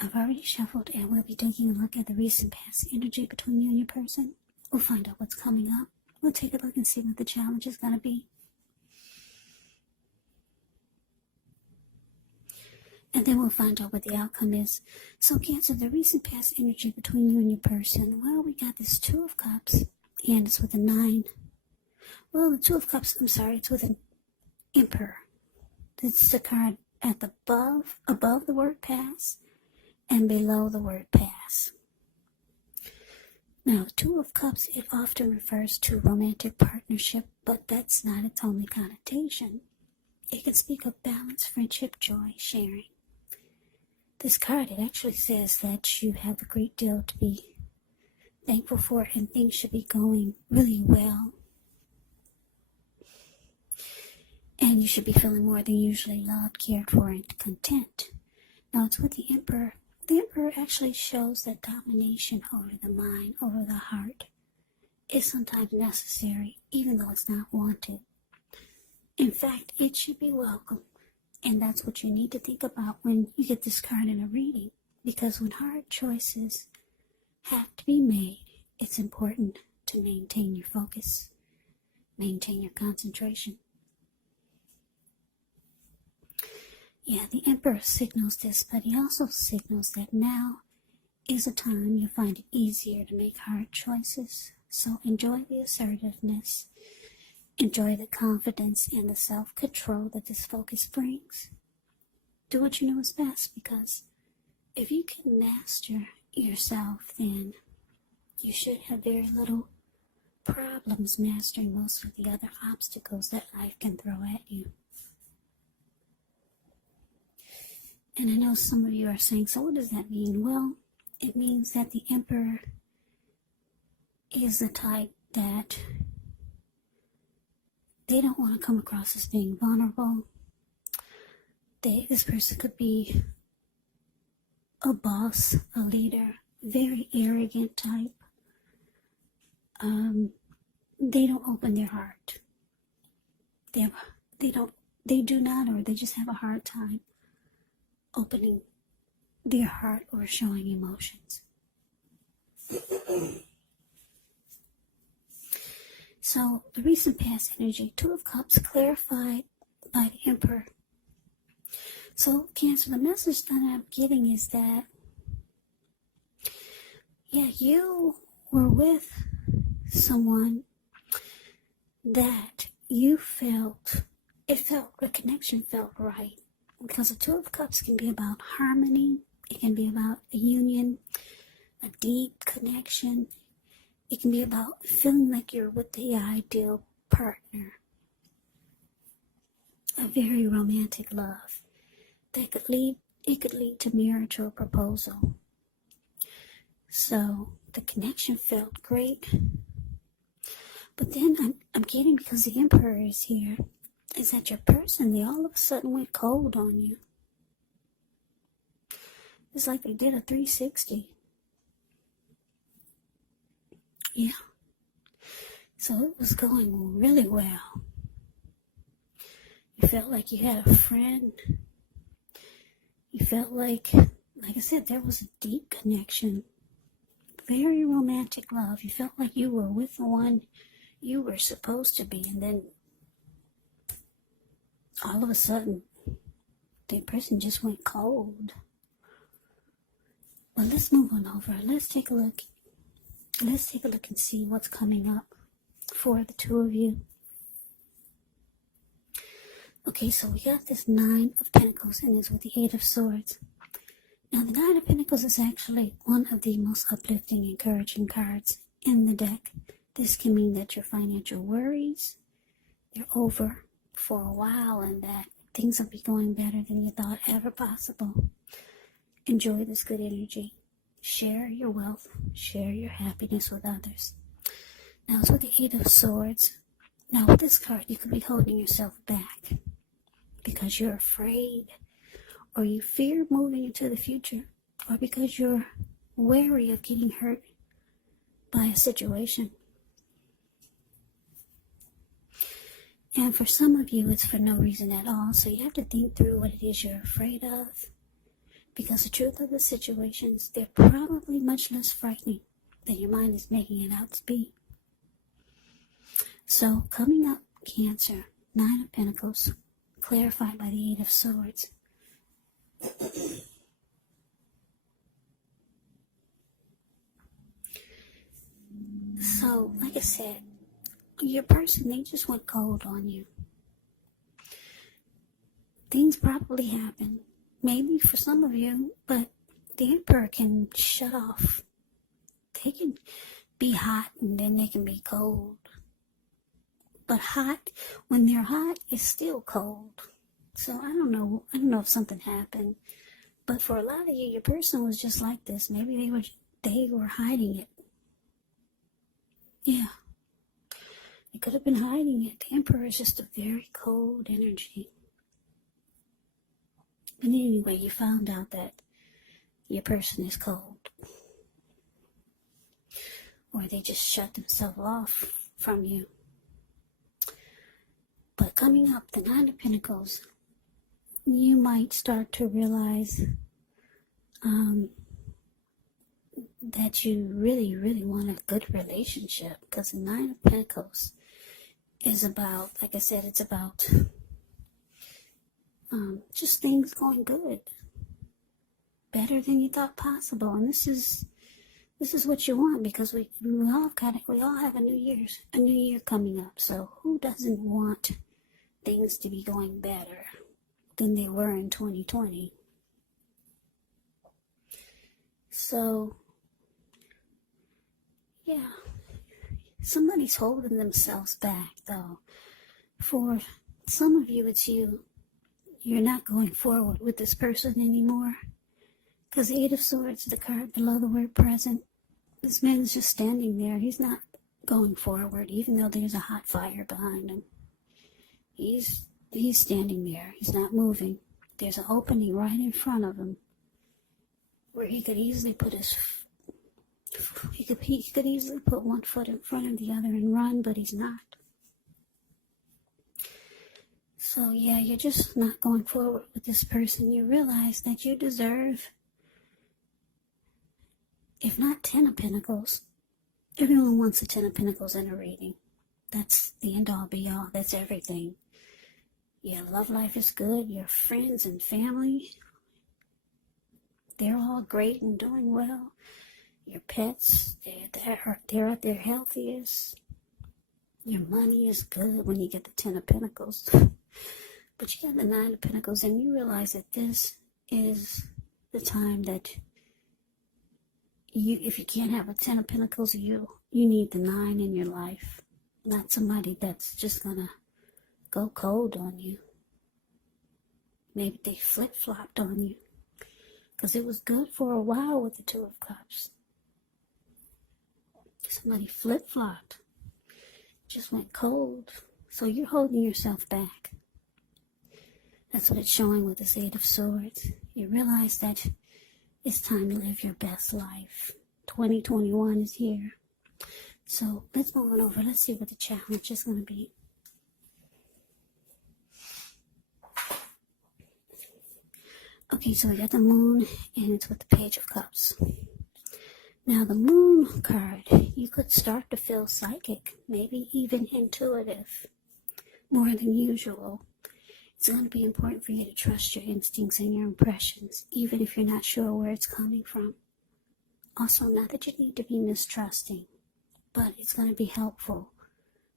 I've already shuffled, and we'll be taking a look at the recent past energy between you and your person. We'll find out what's coming up. We'll take a look and see what the challenge is going to be. And then we'll find out what the outcome is. So Cancer, the recent past energy between you and your person. Well, we got this Two of Cups, and it's with a 9. Well, the Two of Cups, it's with an Emperor. It's the card at the above the word pass and below the word pass. Now, the Two of Cups, it often refers to romantic partnership, but that's not its only connotation. It can speak of balance, friendship, joy, sharing. This card, it actually says that you have a great deal to be thankful for, and things should be going really well. And you should be feeling more than usually loved, cared for, and content. Now, it's with the Emperor. The Emperor actually shows that domination over the mind, over the heart, is sometimes necessary, even though it's not wanted. In fact, it should be welcome. And that's what you need to think about when you get this card in a reading. Because when hard choices have to be made, it's important to maintain your focus, maintain your concentration. Yeah, the Emperor signals this, but he also signals that now is a time you find it easier to make hard choices. So enjoy the assertiveness. Enjoy the confidence and the self-control that this focus brings. Do what you know is best, because if you can master yourself, then you should have very little problems mastering most of the other obstacles that life can throw at you. And I know some of you are saying, so what does that mean? Well, it means that the Emperor is the type that they don't want to come across as being vulnerable. This person could be a boss, a leader, very arrogant type. They don't open their heart. They do not, or they just have a hard time opening their heart or showing emotions. So, the recent past energy, Two of Cups, clarified by the Emperor. So, Cancer, the message that I'm getting is that, you were with someone that you the connection felt right. Because the Two of Cups can be about harmony. It can be about a union, a deep connection. It can be about feeling like you're with the ideal partner. A very romantic love that could lead to marriage or proposal. So the connection felt great. But then I'm getting, because the Emperor is here, is that your person, they all of a sudden went cold on you. It's like they did a 360. Yeah. So it was going really well. You felt like you had a friend. You felt like I said, there was a deep connection. Very romantic love. You felt like you were with the one you were supposed to be, and then all of a sudden, the person just went cold. Well, let's move on over. Let's take a look. Let's take a look and see what's coming up for the two of you. Okay, so we got this Nine of Pentacles, and it's with the Eight of Swords. Now, the Nine of Pentacles is actually one of the most uplifting, encouraging cards in the deck. This can mean that your financial worries, they're over for a while, and that things will be going better than you thought ever possible. Enjoy this good energy. Share your wealth. Share your happiness with others. Now, it's with the Eight of Swords. Now, with this card, you could be holding yourself back because you're afraid, or you fear moving into the future, or because you're wary of getting hurt by a situation. And for some of you, it's for no reason at all. So you have to think through what it is you're afraid of. Because the truth of the situations, they're probably much less frightening than your mind is making it out to be. So, coming up, Cancer, Nine of Pentacles, clarified by the Eight of Swords. So, like I said, your person, they just went cold on you. Things probably happen, maybe for some of you, but the Emperor can shut off. They can be hot and then they can be cold. But hot, when they're hot, is still cold. So I don't know if something happened. But for a lot of you, your person was just like this. Maybe they were hiding it. Yeah. They could have been hiding it. The Emperor is just a very cold energy. But anyway, you found out that your person is cold. Or they just shut themselves off from you. But coming up, the Nine of Pentacles, you might start to realize that you really, really want a good relationship. Because the Nine of Pentacles is about, like I said, it's about just things going good. Better than you thought possible. And this is what you want, because we all have a new year coming up. So who doesn't want things to be going better than they were in 2020? So yeah, somebody's holding themselves back though. For some of you, it's you're not going forward with this person anymore. Because the Eight of Swords, the card below the word present, this man's just standing there. He's not going forward, even though there's a hot fire behind him. He's standing there. He's not moving. There's an opening right in front of him where he could easily put he could easily put one foot in front of the other and run, but he's not. So yeah, you're just not going forward with this person. You realize that you deserve, if not 10 of Pentacles, everyone wants a 10 of Pentacles in a reading. That's the end all be all. That's everything. Your love life is good. Your friends and family, they're all great and doing well. Your pets, they're at their healthiest. Your money is good when you get the 10 of Pentacles. But you got the 9 of Pentacles, and you realize that this is the time that if you can't have a 10 of Pentacles, you need the 9 in your life. Not somebody that's just gonna go cold on you. Maybe they flip-flopped on you. Because it was good for a while with the Two of Cups. Somebody flip-flopped. Just went cold. So you're holding yourself back. That's what it's showing with this Eight of Swords. You realize that it's time to live your best life. 2021 is here. So let's move on over. Let's see what the challenge is going to be. Okay, so we got the Moon, and it's with the Page of Cups. Now the Moon card, you could start to feel psychic, maybe even intuitive, more than usual. It's going to be important for you to trust your instincts and your impressions, even if you're not sure where it's coming from. Also, not that you need to be mistrusting, but it's going to be helpful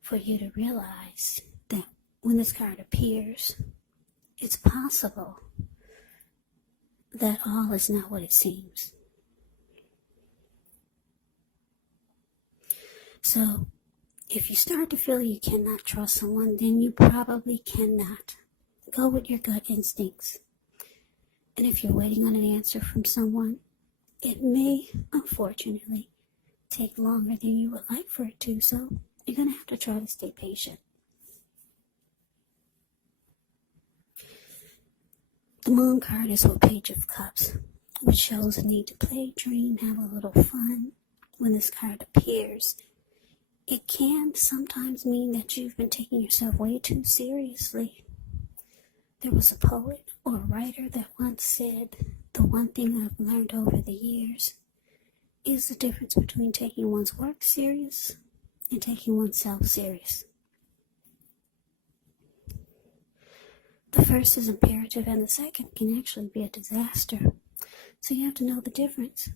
for you to realize that when this card appears, it's possible that all is not what it seems. So, if you start to feel you cannot trust someone, then you probably cannot. Go with your gut instincts. And if you're waiting on an answer from someone, it may, unfortunately, take longer than you would like for it to, so you're going to have to try to stay patient. The Moon card is a Page of Cups, which shows a need to play, dream, have a little fun. When this card appears, it can sometimes mean that you've been taking yourself way too seriously. There was a poet or a writer that once said, the one thing I've learned over the years is the difference between taking one's work serious and taking oneself serious. The first is imperative and the second can actually be a disaster. So you have to know the difference.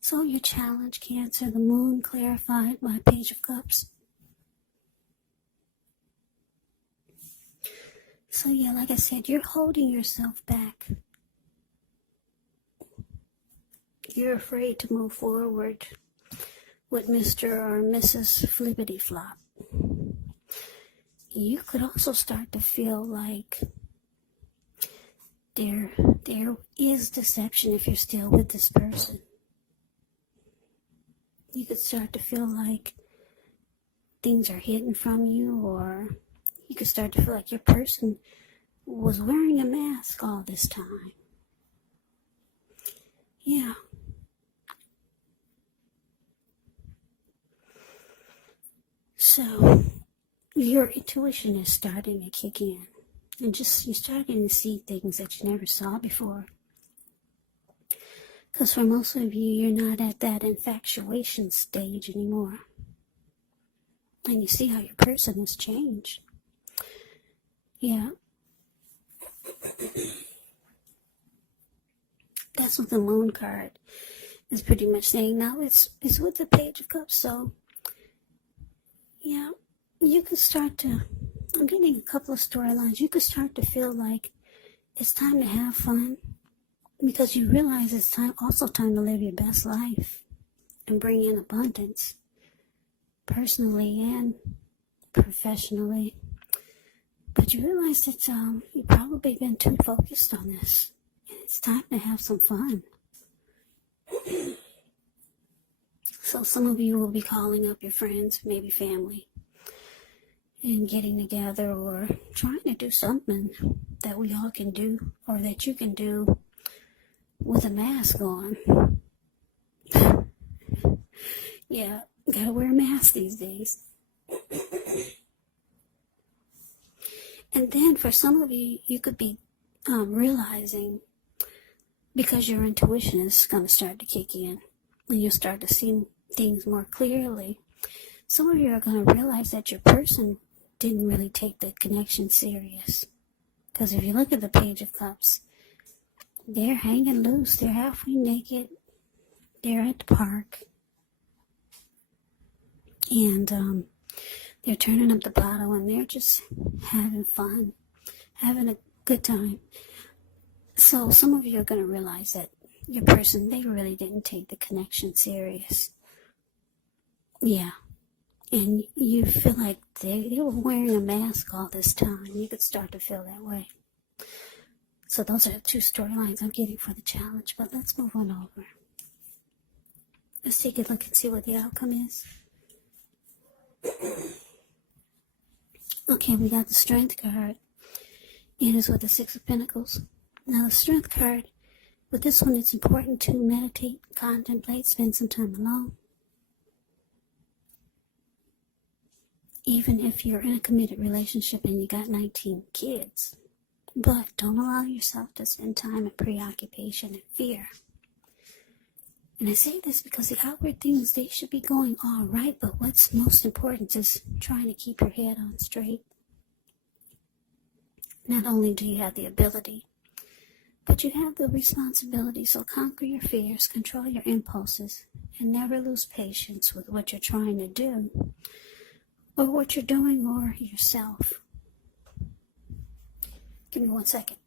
So your challenge, Cancer, the moon clarified by Page of Cups. So yeah, like I said, you're holding yourself back. You're afraid to move forward with Mr. or Mrs. Flippity Flop. You could also start to feel like there is deception if you're still with this person. You could start to feel like things are hidden from you, or you could start to feel like your person was wearing a mask all this time. Yeah. So your intuition is starting to kick in, and you're starting to see things that you never saw before. Because for most of you, you're not at that infatuation stage anymore. And you see how your person has changed. Yeah. That's what the moon card is pretty much saying. Now it's with the Page of Cups, so yeah, you could start to, I'm getting a couple of storylines. You could start to feel like it's time to have fun, because you realize it's also time to live your best life and bring in abundance, personally and professionally. But you realize that you've probably been too focused on this, and it's time to have some fun. So some of you will be calling up your friends, maybe family, and getting together or trying to do something that we all can do, or that you can do with a mask on. Yeah, gotta wear a mask these days. And then for some of you, you could be realizing, because your intuition is going to start to kick in, and you'll start to see things more clearly. Some of you are going to realize that your person didn't really take the connection serious. Because if you look at the Page of Cups, they're hanging loose. They're halfway naked. They're at the park. And they're turning up the bottle, and they're just having fun, having a good time. So some of you are going to realize that your person, they really didn't take the connection serious. Yeah. And you feel like they were wearing a mask all this time. You could start to feel that way. So those are the two storylines I'm getting for the challenge. But let's move on over. Let's take a look and see what the outcome is. Okay, we got the Strength card. It is with the Six of Pentacles. Now the Strength card, with this one, it's important to meditate, contemplate, spend some time alone. Even if you're in a committed relationship and you got 19 kids. But don't allow yourself to spend time in preoccupation and fear. And I say this because the outward things, they should be going all right, but what's most important is trying to keep your head on straight. Not only do you have the ability, but you have the responsibility, so conquer your fears, control your impulses, and never lose patience with what you're trying to do, or what you're doing, or yourself. Give me 1 second.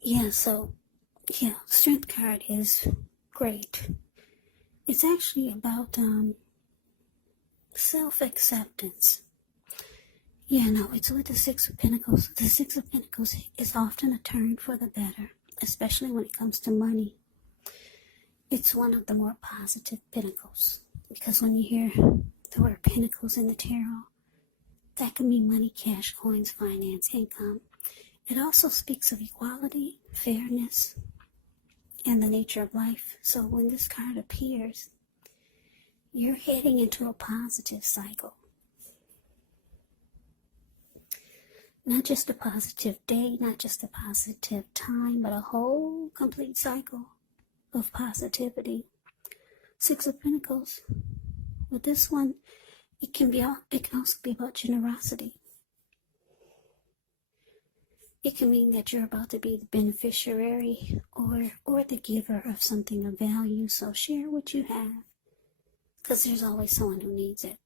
Yeah, Strength card is great. It's actually about self-acceptance. Yeah, no, it's with the Six of Pentacles. The Six of Pentacles is often a turn for the better, especially when it comes to money. It's one of the more positive pentacles, because when you hear the word pentacles in the tarot, That can mean money, cash, coins, finance, income. It also speaks of equality, fairness, and the nature of life. So when this card appears, you're heading into a positive cycle. Not just a positive day, not just a positive time, but a whole complete cycle of positivity. Six of Pentacles. With this one, it can also be about generosity. It can mean that you're about to be the beneficiary or the giver of something of value. So share what you have, because there's always someone who needs it.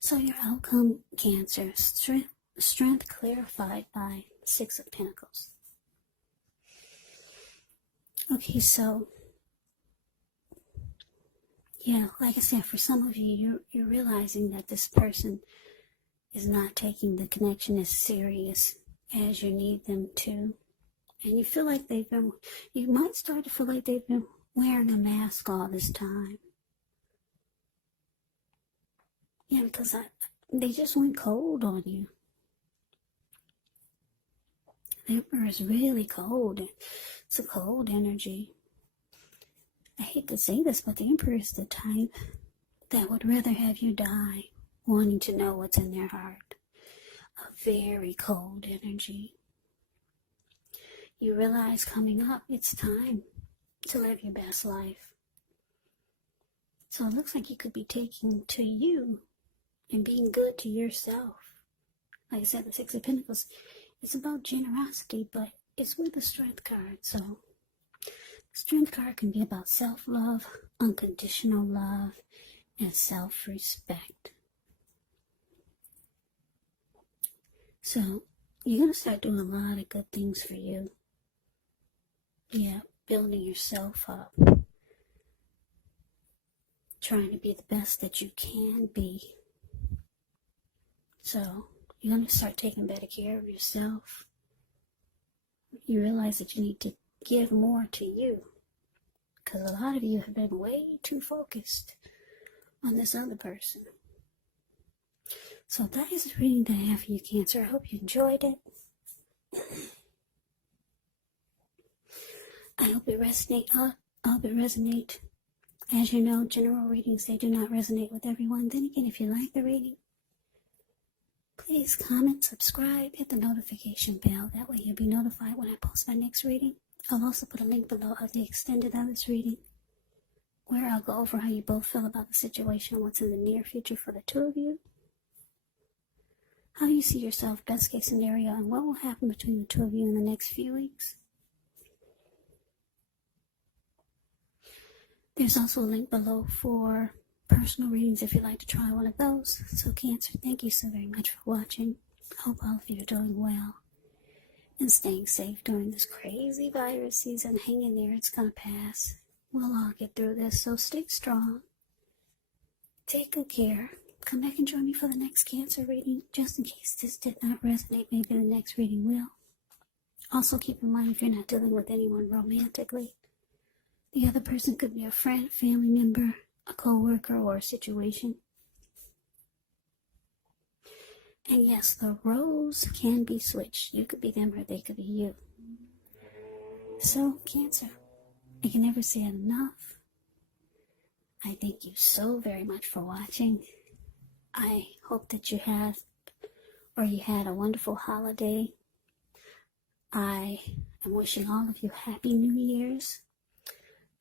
So your outcome, Cancer, strength clarified by Six of Pentacles. Okay, so yeah, like I said, for some of you, you're realizing that this person is not taking the connection as serious as you need them to. And you feel like you might start to feel like they've been wearing a mask all this time. Yeah, because they just went cold on you. The Emperor is really cold. It's a cold energy. I hate to say this, but the Emperor is the type that would rather have you die wanting to know what's in their heart. A very cold energy. You realize coming up, it's time to live your best life. So it looks like you could be taking to you and being good to yourself. Like I said, the Six of Pentacles, it's about generosity, but it's with the Strength card. So the Strength card can be about self-love, unconditional love, and self-respect. So you're going to start doing a lot of good things for you. Yeah, building yourself up. Trying to be the best that you can be. So you're going to start taking better care of yourself. You realize that you need to give more to you, because a lot of you have been way too focused on this other person. So that is the reading that I have for you, Cancer. I hope you enjoyed it. I hope it resonate. As you know, general readings, they do not resonate with everyone. Then again, if you like the reading, please comment, subscribe, hit the notification bell. That way you'll be notified when I post my next reading. I'll also put a link below of the extended of this reading, where I'll go over how you both feel about the situation, what's in the near future for the two of you, how you see yourself, best case scenario, and what will happen between the two of you in the next few weeks. There's also a link below for personal readings if you'd like to try one of those. So Cancer, thank you so very much for watching. I hope all of you are doing well and staying safe during this crazy virus season. Hang in there, it's going to pass. We'll all get through this, so stay strong. Take good care. Come back and join me for the next Cancer reading, just in case this did not resonate. Maybe the next reading will. Also keep in mind, if you're not dealing with anyone romantically, the other person could be a friend, family member, a co-worker, or a situation. And yes, the roles can be switched. You could be them or they could be you. So, Cancer, I can never say it enough. I thank you so very much for watching. I hope that you had a wonderful holiday. I am wishing all of you Happy New Year's.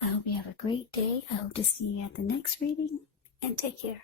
I hope you have a great day. I hope to see you at the next reading, and take care.